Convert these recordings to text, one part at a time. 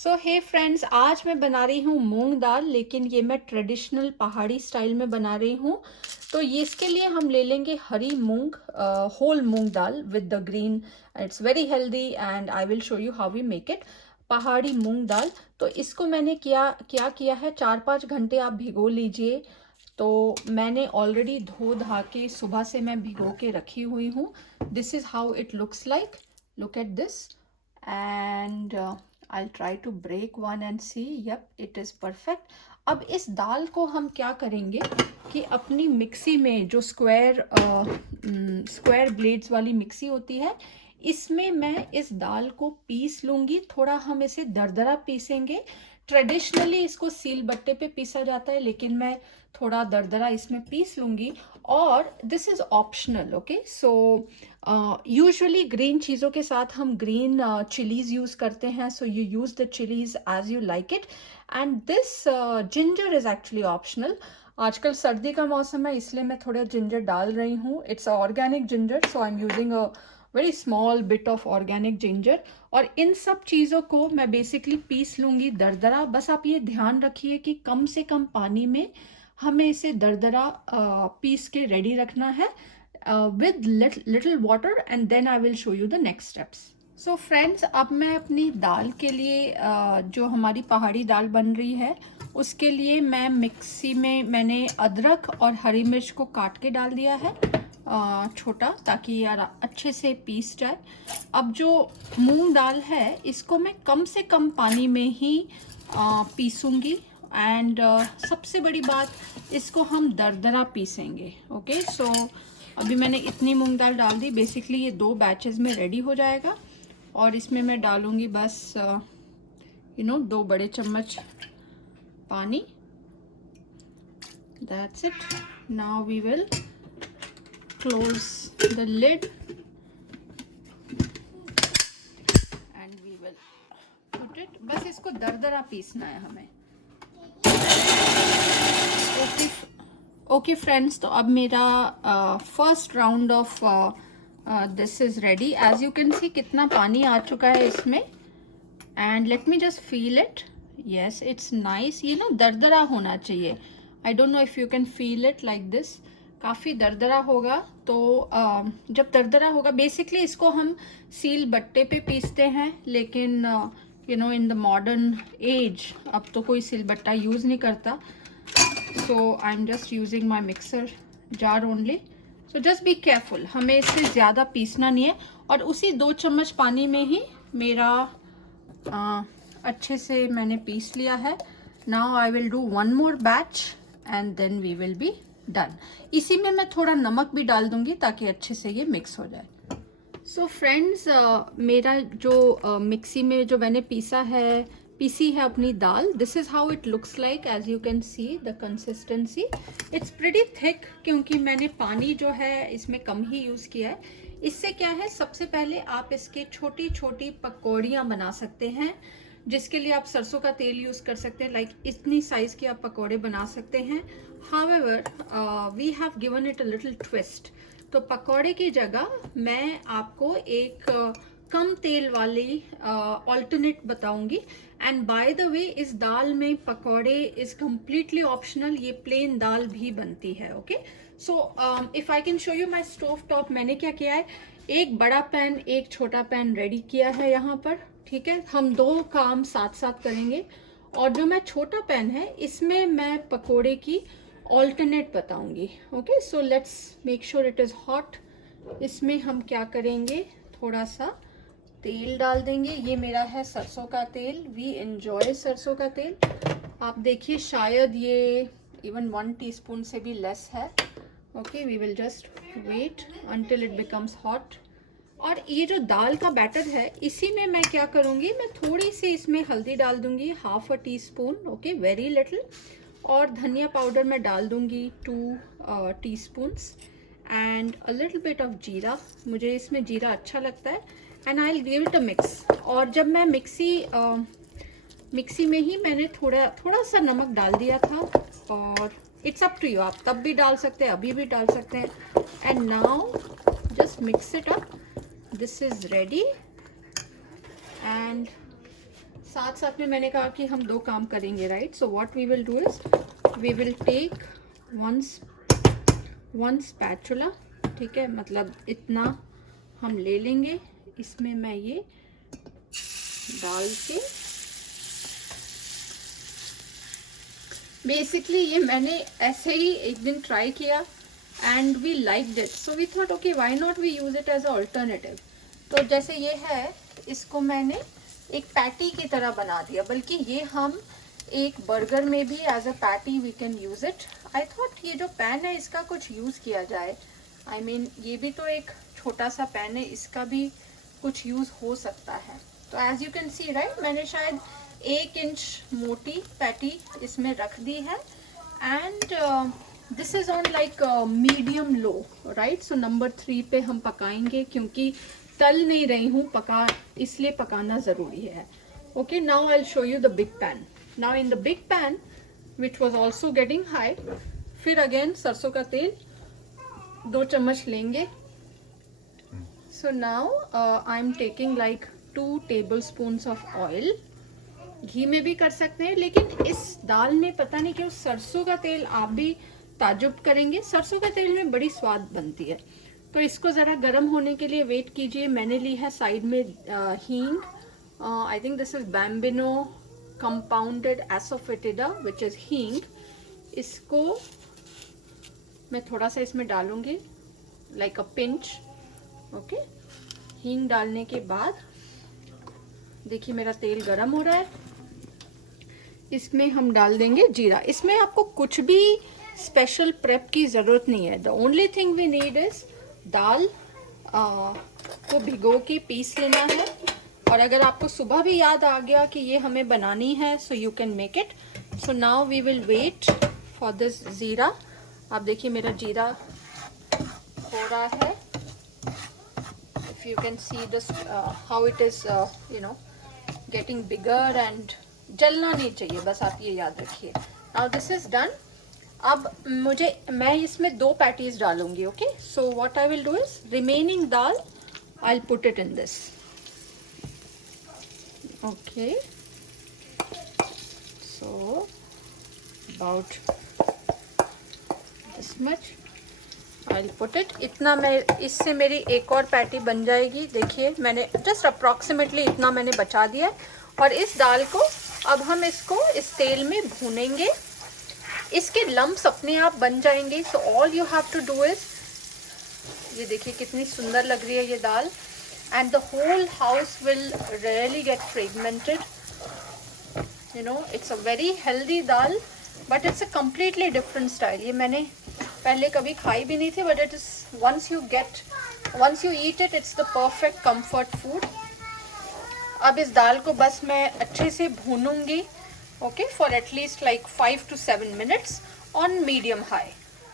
सो हे friends, आज मैं बना रही हूँ मूंग दाल, लेकिन ये मैं ट्रेडिशनल पहाड़ी स्टाइल में बना रही हूँ। तो ये इसके लिए हम ले लेंगे हरी मूंग, whole moong dal with the green. It's very healthy and I will show you how we make it. पहाड़ी मूंग दाल, तो इसको मैंने क्या किया है, 4-5 घंटे आप भिगो लीजिए। तो मैंने ऑलरेडी धो धा के सुबह से मैं भिगो के रखी हुई हूँ। This is how it looks like. Look at this and I'll try to break one and see. Yep, it is perfect. अब इस दाल को हम क्या करेंगे कि अपनी मिक्सी में जो स्क्वायर ब्लेड्स वाली मिक्सी होती है, इसमें मैं इस दाल को पीस लूँगी। थोड़ा हम इसे दरदरा पीसेंगे। ट्रेडिशनली इसको सील बट्टे पे पीसा जाता है, लेकिन मैं थोड़ा दरदरा इसमें पीस लूँगी। और this is optional, okay. So usually green चीज़ों के साथ हम ग्रीन चिलीज़ यूज़ करते हैं। So you use the chillies as you like it. And this ginger is actually optional. आजकल सर्दी का मौसम है, इसलिए मैं थोड़ा जिंजर डाल रही हूँ। It's organic ginger, so I am using a very small bit of organic ginger. और इन सब चीज़ों को मैं बेसिकली पीस लूँगी दरदरा। बस आप ये ध्यान रखिए कि कम से कम पानी में हमें इसे दरदरा पीस के रेडी रखना है with little water, and then I will show you the next steps. So friends, अब मैं अपनी दाल के लिए जो हमारी पहाड़ी दाल बन रही है, उसके लिए मैं मिक्सी में मैंने अदरक और हरी मिर्च को काट के डाल दिया है छोटा, ताकि यार अच्छे से पीस जाए। अब जो मूंग दाल है, इसको मैं कम से कम पानी में ही पीसूंगी। एंड सबसे बड़ी बात, इसको हम दरदरा पीसेंगे। ओके, सो अभी मैंने इतनी मूंग दाल डाल दी। बेसिकली ये 2 बैचेस में रेडी हो जाएगा। और इसमें मैं डालूंगी बस 2 बड़े चम्मच पानी। That's it. Now we will close the lid and we will put it. बस इसको दरदरा पीसना है हमें। ओके फ्रेंड्स, तो अब मेरा first round of this is ready. As you can see कितना पानी आ चुका है इसमें। And let me just feel it. Yes, it's nice. ये ना दरदरा होना चाहिए। I don't know if you can feel it like this. काफ़ी दरदरा होगा। तो जब दरदरा होगा, बेसिकली इसको हम सील बट्टे पे पीसते हैं, लेकिन इन द मॉडर्न एज अब तो कोई सील बट्टा यूज़ नहीं करता। So I'm just using my mixer jar only. So just be careful, हमें इससे ज़्यादा पीसना नहीं है। और उसी 2 चम्मच पानी में ही मेरा अच्छे से मैंने पीस लिया है। Now I will do one more batch and then we will be done. इसी में मैं थोड़ा नमक भी डाल दूंगी ताकि अच्छे से ये मिक्स हो जाए। सो फ्रेंड्स, मेरा जो मिक्सी में जो मैंने पीसी है अपनी दाल, this is how it looks like. As you can see the consistency, it's pretty thick, क्योंकि मैंने पानी जो है इसमें कम ही यूज़ किया है। इससे क्या है, सबसे पहले आप इसके छोटी छोटी पकौड़ियाँ बना सकते हैं, जिसके लिए आप सरसों का तेल यूज़ कर सकते हैं। लाइक इतनी साइज़ के आप पकौड़े बना सकते हैं। However we have given it a little twist. तो पकौड़े की जगह मैं आपको एक कम तेल वाली ऑल्टरनेट बताऊंगी। एंड बाय द वे, इस दाल में पकौड़े इज कम्प्लीटली ऑप्शनल। ये प्लेन दाल भी बनती है। Okay, so if I can show you my stove top, मैंने क्या किया है, एक बड़ा पैन एक छोटा पैन रेडी किया है यहाँ पर। ठीक है, हम 2 काम साथ साथ करेंगे। और जो मैं छोटा पैन है, इसमें मैं पकौड़े की ऑल्टरनेट बताऊंगी। Okay, so let's make sure it is hot. इसमें हम क्या करेंगे, थोड़ा सा तेल डाल देंगे। ये मेरा है सरसों का तेल। वी एंजॉय सरसों का तेल। आप देखिए, शायद ये इवन 1 टीस्पून से भी लेस है। Okay, we will just wait until it becomes hot. और ये जो दाल का बैटर है, इसी में मैं क्या करूँगी, मैं थोड़ी सी इसमें हल्दी डाल दूँगी, 1/2 टीस्पून। Okay, very little. और धनिया पाउडर मैं डाल दूँगी 2 teaspoons. And a little bit of जीरा, मुझे इसमें जीरा अच्छा लगता है। And I will give it a mix. और जब मैं मिक्सी में ही मैंने थोड़ा सा नमक डाल दिया था। और इट्स अप टू यू, आप तब भी डाल सकते हैं, अभी भी डाल सकते हैं। And now just mix it up. This is ready. And साथ साथ में मैंने कहा कि हम 2 काम करेंगे, right? So what we will do is we will take one spatula, ठीक है, मतलब इतना हम ले लेंगे। इसमें मैं ये डाल के, बेसिकली ये मैंने ऐसे ही एक दिन ट्राई किया and we liked it, so we thought okay why not we use it as a alternative. तो जैसे ये है, इसको मैंने एक पैटी की तरह बना दिया, बल्कि ये हम एक बर्गर में भी as a patty we can use it. I thought ये जो पैन है इसका कुछ यूज किया जाए। आई मीन ये भी तो एक छोटा सा पैन है, इसका भी कुछ यूज हो सकता है। तो as you can see, right, मैंने शायद 1 इंच मोटी पैटी इसमें रख दी है and this is on like medium low, right? So number 3 पे हम पकाएंगे, क्योंकि तल नहीं रही हूँ, इसलिए पकाना ज़रूरी है। Okay, now I will show you the big pan. Now in the big pan which was also getting high, फिर अगेन सरसों का तेल 2 चम्मच लेंगे। So now I am taking like 2 tablespoons of oil. घी में भी कर सकते हैं, लेकिन इस दाल में पता नहीं क्यों सरसों का तेल, आप भी ताजुब करेंगे, सरसों का तेल में बड़ी स्वाद बनती है। तो इसको ज़रा गर्म होने के लिए वेट कीजिए। मैंने ली है साइड में हींग, I think this is Bambino compounded asafoetida which is hing. इसको मैं थोड़ा सा इसमें डालूंगी, लाइक अ पिंच। ओके, हींग डालने के बाद देखिए मेरा तेल गरम हो रहा है, इसमें हम डाल देंगे जीरा। इसमें आपको कुछ भी स्पेशल प्रेप की ज़रूरत नहीं है। The only thing we need is दाल को भिगो के पीस लेना है, और अगर आपको सुबह भी याद आ गया कि ये हमें बनानी है, so you can make it. So now we will wait for this ज़ीरा। आप देखिए मेरा जीरा हो रहा है। If you can see this how it is getting bigger and जलना नहीं चाहिए, बस आप ये याद रखिए। Now this is done. अब मैं इसमें 2 पैटीज डालूंगी। Okay, so what I will do is remaining dal I will put it in this. Okay, so about this much I will put it. इतना मैं, इससे मेरी एक और पैटी बन जाएगी। देखिए मैंने जस्ट अप्रॉक्सीमेटली इतना मैंने बचा दिया है, और इस दाल को अब हम इसको इस तेल में भूनेंगे। इसके लम्प्स अपने आप बन जाएंगे। So all you have to do is, ये देखिए कितनी सुंदर लग रही है ये दाल, and the whole house will really get fragmented. You know, it's a very healthy dal, but it's a completely different style. ये मैंने पहले कभी खाई भी नहीं थी, but it is once you eat it, it's the perfect comfort food. अब इस दाल को बस मैं अच्छे से भूनूंगी, okay, for at least like 5 to 7 minutes on medium high.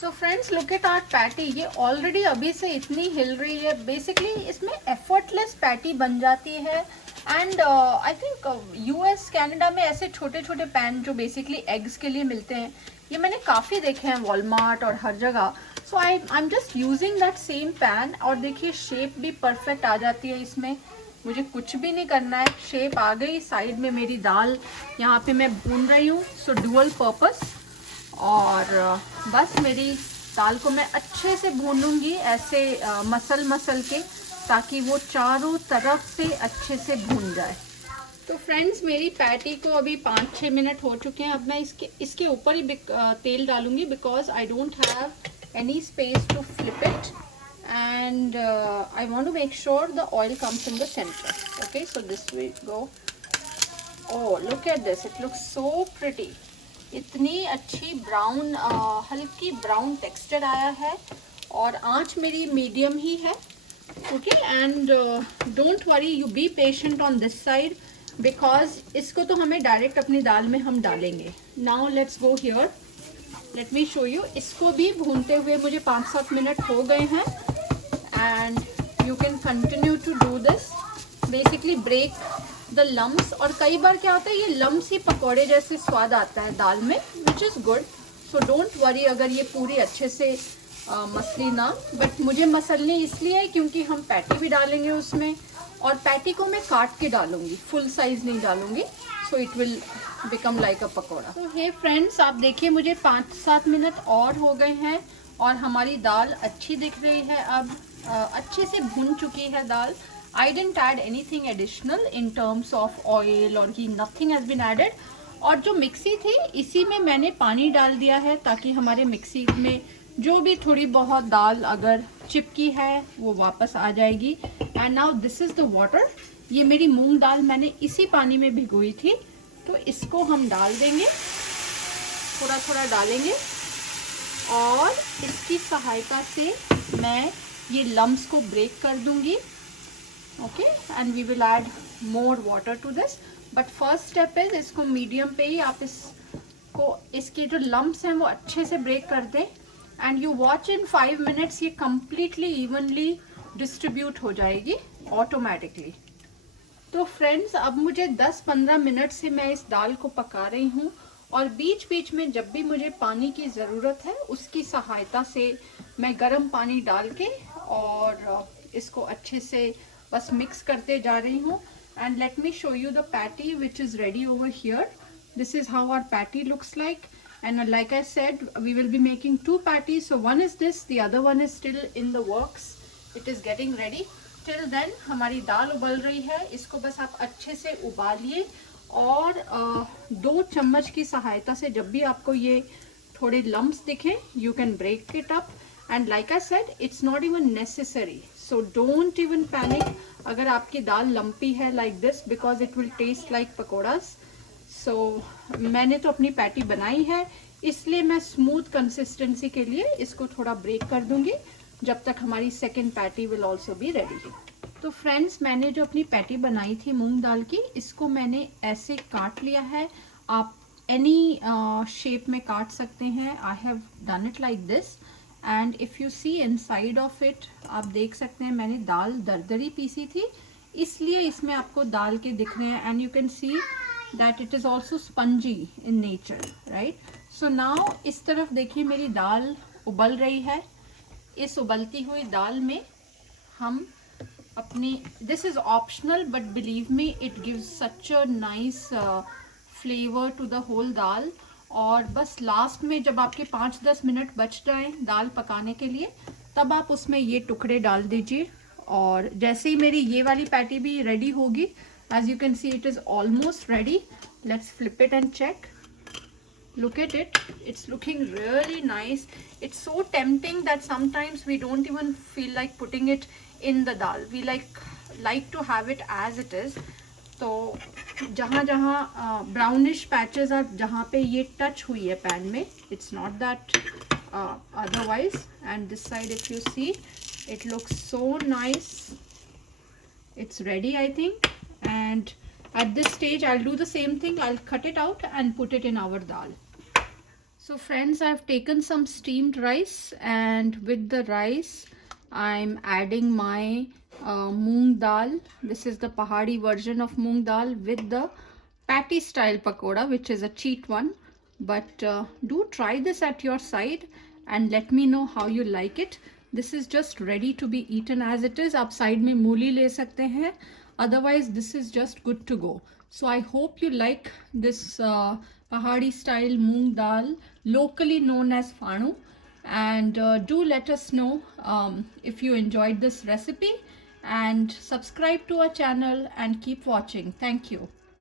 So friends, look at our patty. ये ऑलरेडी अभी से इतनी हिल रही है। बेसिकली इसमें एफर्टलेस पैटी बन जाती है। And I think US Canada में ऐसे छोटे छोटे पैन जो बेसिकली एग्स के लिए मिलते हैं, ये मैंने काफ़ी देखे हैं वॉलमार्ट और हर जगह। So I am just using that same pan, और देखिए शेप भी परफेक्ट आ जाती है इसमें। मुझे कुछ भी नहीं करना है, शेप आ गई। साइड में मेरी दाल यहाँ पे मैं भून रही हूँ, सो डुअल पर्पस। और बस मेरी दाल को मैं अच्छे से भूनूंगी ऐसे मसल के, ताकि वो चारों तरफ से अच्छे से भून जाए। तो फ्रेंड्स, मेरी पैटी को अभी 5-6 मिनट हो चुके हैं। अब मैं इसके ऊपर ही तेल डालूंगी, because I don't have any space to flip it, and I want to make sure the oil comes in the center. Okay, so this will go. Oh, look at this, it looks so pretty. इतनी अच्छी brown, हल्की brown texture आया है, और आंच मेरी medium ही है। Okay, and don't worry, you be patient on this side, because इसको तो हमें डायरेक्ट अपनी दाल में हम डालेंगे। Now let's go here, late me show you. इसको भी भूनते हुए मुझे 5-7 मिनट हो गए हैं, and you can continue to do this, basically break the lumps. और कई बार क्या होता है, ये लम्स ही पकौड़े जैसे स्वाद आता है दाल में, which is good. So don't worry अगर ये पूरी अच्छे से मसली ना, बट मुझे मसलनी इसलिए है क्योंकि हम पैटी भी डालेंगे उसमें, और पैटी को मैं काट के डालूंगी, फुल साइज नहीं डालूंगी, so it will become like अ पकौड़ा। तो हे फ्रेंड्स, आप देखिए मुझे 5-7 मिनट और हो गए हैं और हमारी दाल अच्छी दिख रही है। अब अच्छे से भुन चुकी है दाल। I didn't add anything additional in terms of oil और ghee, nothing has been added. और जो मिक्सी थी इसी में मैंने पानी डाल दिया है ताकि हमारे मिक्सी में जो भी थोड़ी बहुत दाल अगर चिपकी है वो वापस आ जाएगी। And now this is the water. ये मेरी मूंग दाल मैंने इसी पानी में भिगोई थी, तो इसको हम डाल देंगे, थोड़ा थोड़ा डालेंगे और इसकी सहायता से मैं ये लम्स को ब्रेक कर दूंगी। Okay, and we will add more water to this, but first step is इसको मीडियम पे ही आप इसको, इसके जो लम्स हैं वो अच्छे से ब्रेक कर दें। And you watch in 5 minutes, ये कम्प्लीटली इवनली डिस्ट्रीब्यूट हो जाएगी ऑटोमेटिकली। तो फ्रेंड्स, अब मुझे 10-15 मिनट से मैं इस दाल को पका रही हूँ और बीच बीच में जब भी मुझे पानी की ज़रूरत है उसकी सहायता से मैं गर्म पानी डाल के और इसको अच्छे से बस मिक्स करते जा रही हूँ। And let me show you the patty which is ready over here. This is how our patty looks like. And like I said, we will be making 2 patties. So one is this, the other one is still in the works. It is getting ready. Till then हमारी दाल उबल रही है, इसको बस आप अच्छे से उबालिए और 2 चम्मच की सहायता से जब भी आपको ये थोड़े लम्स दिखें, you can break it up. And like I said, it's not even necessary. So don't even panic अगर आपकी दाल लम्पी है like this, because it will taste like pakoras. सो मैंने तो अपनी पैटी बनाई है, इसलिए मैं स्मूथ कंसिस्टेंसी के लिए इसको थोड़ा ब्रेक कर दूंगी जब तक हमारी second patty will also be ready. तो फ्रेंड्स, मैंने जो अपनी पैटी बनाई थी मूंग दाल की, इसको मैंने ऐसे काट लिया है। आप एनी शेप में काट सकते हैं। I have done it like this and if you see inside of it, आप देख सकते हैं मैंने दाल दरदरी पीसी थी, इसलिए इसमें आपको दाल के दिख रहे हैं। And you can C that it is also spongy in nature, right? So now इस तरफ देखिए मेरी दाल उबल रही है। इस उबलती हुई दाल में हम अपनी, this is optional but believe me it gives such a nice flavor to the whole दाल। और बस लास्ट में जब आपके 5-10 मिनट बच जाएं दाल पकाने के लिए, तब आप उसमें ये टुकड़े डाल दीजिए। और जैसे ही मेरी ये वाली पैटी भी रेडी होगी, as you can see it is almost ready. Let's flip it and check. Look at it, it's looking really nice. It's so tempting that sometimes we don't even feel like putting it in the dal. We like to have it as it is. तो जहाँ जहाँ brownish patches are, जहाँ पे ये touch हुई है pan में, it's not that otherwise. And this side if you see, it looks so nice. It's ready I think. And at this stage I'll do the same thing. I'll cut it out and put it in our dal. So friends, I've taken some steamed rice and with the rice I'm adding my moong dal. This is the Pahadi version of moong dal with the patty style pakoda, which is a cheat one. But do try this at your side and let me know how you like it. This is just ready to be eaten as it is. आप side में मूली ले सकते हैं, otherwise this is just good to go. So I hope you like this Pahadi style moong dal, locally known as Fanu, and do let us know if you enjoyed this recipe, and subscribe to our channel and keep watching. Thank you.